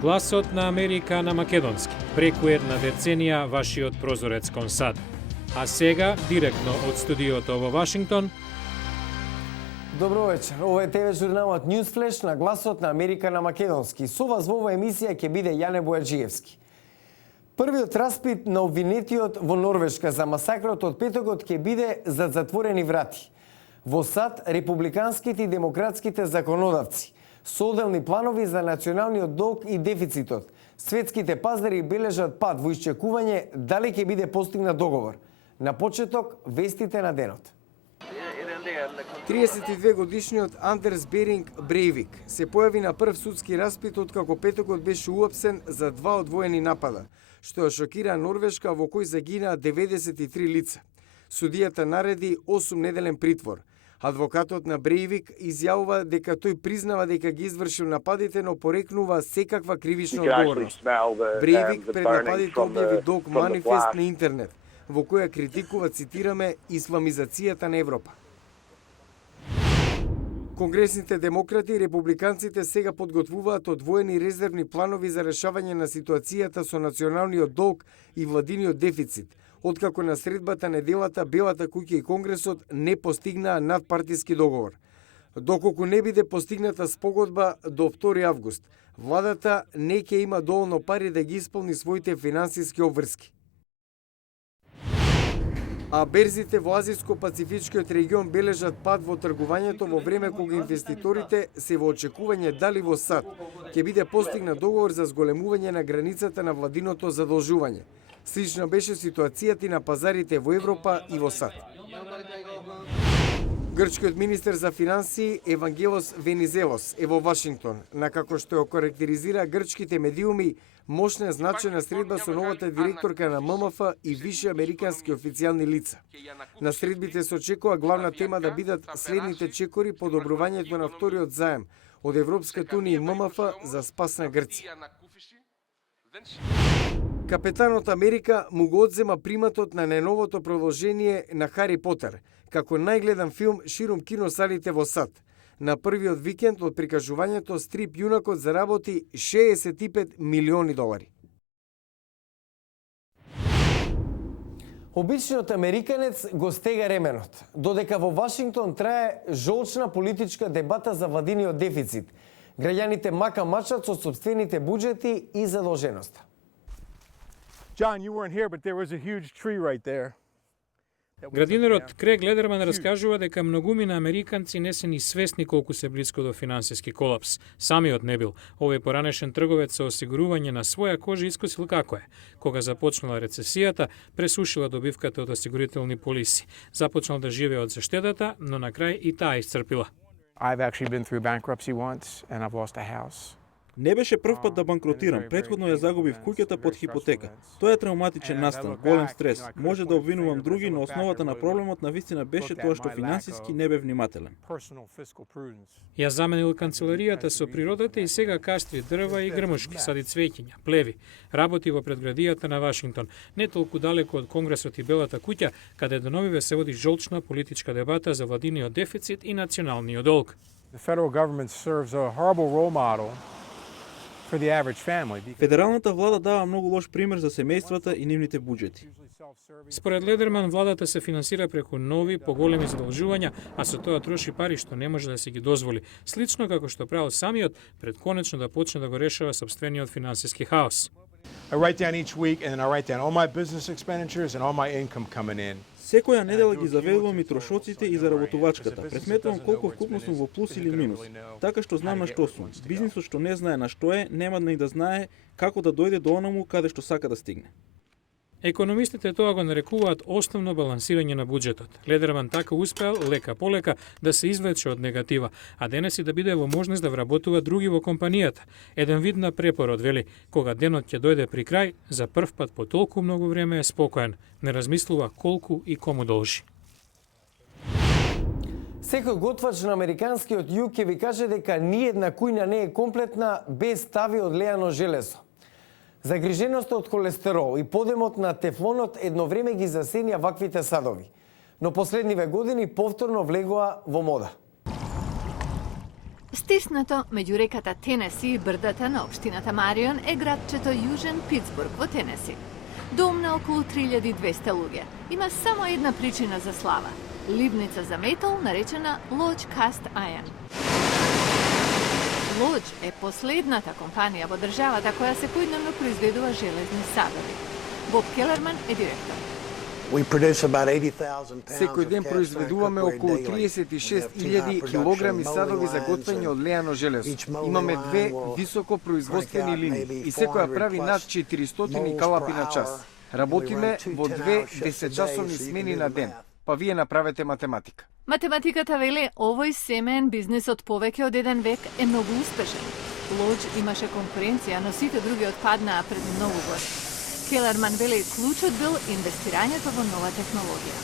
Гласот на Америка на македонски. Преку една деценија вашиот прозорец кон САД. А сега, директно од студиото во Вашингтон. Добро вечер. Ова е ТВ журналот Newsflash на Гласот на Америка на македонски. Со вас во оваа емисија ќе биде Јане Бојаджиевски. Првиот распит на обвинетиот во Норвешка за масакрот од петокот ќе биде за затворени врати. Во САД, републиканските и демократските законодавци со одделни планови за националниот долг и дефицитот. Светските пазари бележат пад во исчекување дали ќе биде постигнат договор. На почеток, вестите на денот. 32 годишниот Андерс Беринг Брейвик се појави на прв судски распит откако петокот беше уапсен за два одвоени напада, што ја шокира Норвешка во кој загинаа 93 лица. Судијата нареди 8-неделен притвор. Адвокатот на Брейвик изјавува дека тој признава дека ги извршил нападите, но порекнува секаква кривична одговорност. Брейвик пред нападите објави долг манифест на интернет, во која критикува, цитираме, исламизацијата на Европа. Конгресните демократи и републиканците сега подготвуваат одвоени резервни планови за решавање на ситуацијата со националниот долг и владиниот дефицит, откако на средбата неделата Белата куќа и Конгресот не постигнаа надпартиски договор. Доколку не биде постигната спогодба до 2 август, владата не ќе има доволно пари да ги исполни своите финансиски обврски. А берзите во Азиско-Пацифичкиот регион бележат пад во тргувањето во време кога инвеститорите се во очекување дали во САД ќе биде постигнат договор за зголемување на границата на владиното задолжување. Слична беше ситуацијата и на пазарите во Европа и во САД. Грчкиот министер за финансии Евангелос Венизелос е во Вашингтон, на како што ја карактеризира грчките медиуми мощна значајна средба со новата директорка на ММФ и виши американски официјални лица. На средбите се очекува главна тема да бидат следните чекори подобрувањето на вториот заем од Европската унија и ММФ за спас на Грција. Капетанот Америка му го одзема приматот на најновото продолжение на Хари Потер, како најгледан филм ширум киносалите во САД. На првиот викенд од прикажувањето стрип јунакот заработи $65 милиони. Обичниот американец го стега ременот, додека во Вашингтон трае жолчна политичка дебата за владиниот дефицит. Граѓаните мака мачат со сопствените буџети и задолженоста. John, you weren't here, but there was a huge tree right there. Градинерот Крег Ледерман раскажува дека многумина американци не се ни свесни колку се близко до финансиски колапс. Самиот не бил. Овој поранешен трговец со осигурување на своја кожа искусил како е. Кога започнала рецесијата, пресушила добивката од осигурителни полиси. Започнал да живее од заштедата, но на крај и таа исцрпила. I've actually been through bankruptcy once and I've lost a house. Не беше прв пат да банкротирам, претходно ја загубив куќата под хипотека. Тоа е травматичен настан, голем стрес. Може да обвинувам други, но основата на проблемот навистина беше тоа што финансиски не бе внимателен. Ја заменил канцеларијата со природата и сега кастри дрва и грмушки, сади цвеќиња, плеви. Работи во предградијата на Вашингтон, не толку далеко од Конгресот и Белата куќа, каде до новиве се води жолчна политичка дебата за владиниот дефицит и националниот долг. The federal government serves a horrible role model. Федералната влада дава многу лош пример за семејствата и нивните буџети. Според Ледерман, владата се финансира преку нови, поголеми задолжувања, а со тоа троши пари што не може да се ги дозволи. Слично како што правил самиот, пред конечно да почне да го решава сопствениот финансиски хаос. I write down each week and then I write down all my business expenditures and all my income coming in. Секоја недела ги заведувам и трошоците и заработувачката. Пресметувам колку вкупно сум во плюс или минус, така што знам на што сум. Бизнисот што не знае на што е, нема да ни да знае како да дојде до онаму каде што сака да стигне. Економистите тоа го нарекуваат основно балансирање на буџетот. Ледерман така успеал лека полека да се извлече од негатива, а денес и да биде во можност да вработува други во компанијата. Еден вид на препород вели, кога денот ќе дојде при крај, за прв пат по толку многу време е спокоен, не размислува колку и кому должи. Секој готвач на американскиот југ ќе ви каже дека ниедна кујна не е комплетна без стави од леано железо. Загриженоста од холестерол и подемот на тефлонот едно време ги засенија ваквите садови, но последниве години повторно влегоа во мода. Стиснато меѓу реката Тенеси и брдата на општината Марион е градчето Јужен Питсбург во Тенеси. Дом на околу 3200 луѓе. Има само една причина за слава. Ливница за метал наречена Lodge Cast Iron. Lodge е последната компанија во државата која секојдневно произведува железни садови. Боб Келерман е директор. Секој ден произведуваме околу 36.000 килограми садови за готвење од леано железо. Имаме 2 високо производствени линии и секоја прави над 400 калапи на час. Работиме во 2 10-часовни смени на ден. Па вие направете математика. Математиката вели овој семеен бизнис од повеќе од еден век е многу успешен. Lodge имаше конкуренција, но сите други отпаднаа пред многу години. Келерман вели клучот бил инвестирањето во нова технологија.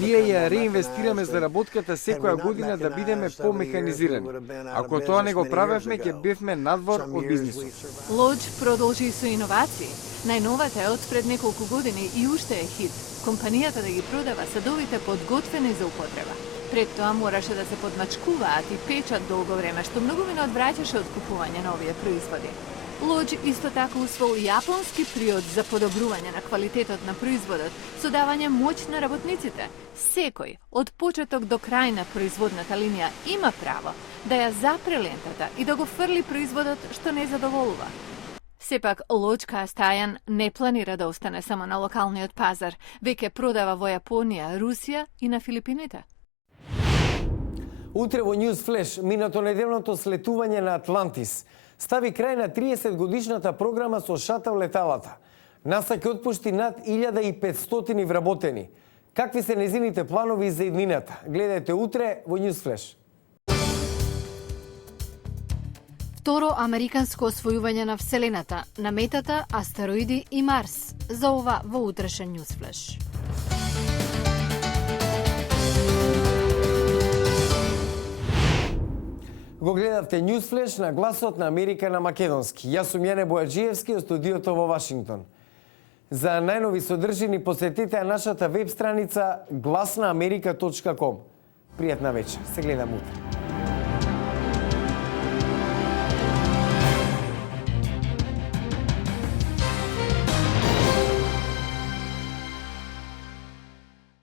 Ние ја реинвестираме заработката секоја година да бидеме помеханизирани. Ако тоа не го правевме, ќе бевме надвор од бизнисот. Lodge продолжи со иновации. Најновата е од пред неколку години и уште е хит. Компанијата да ги продава садовите подготвени за употреба. Пред тоа мораше да се подмачкуваат и печат долго време, што многумина одвраќаше од купување на овие производи. Lodge исто така усвоил јапонски приод за подобрување на квалитетот на производот, со давање моќ на работниците. Секој, од почеток до крај на производната линија, има право да ја запре лентата и да го фрли производот што не задоволува. Сепак, Lodge Cast Iron не планира да остане само на локалниот пазар, веќе продава во Јапонија, Русија и на Филипините. Утре во News Flash, минато неделното слетување на Атлантис стави крај на 30-годишната програма со шатл леталата. НАСА ќе отпушти над 1500 вработени. Какви се незините планови за иднината? Гледајте утре во News Flash. Второ американско освојување на Вселената, наметата, астероиди и Марс. За ова во утрешен News Flash. Го гледавте News Flash на Гласот на Америка на македонски. Јас сум Јане Бојаджиевски од студиото во Вашингтон. За најнови содржини посетете нашата веб страница glasnaamerika.com. Пријатна вечер. Се гледам утре.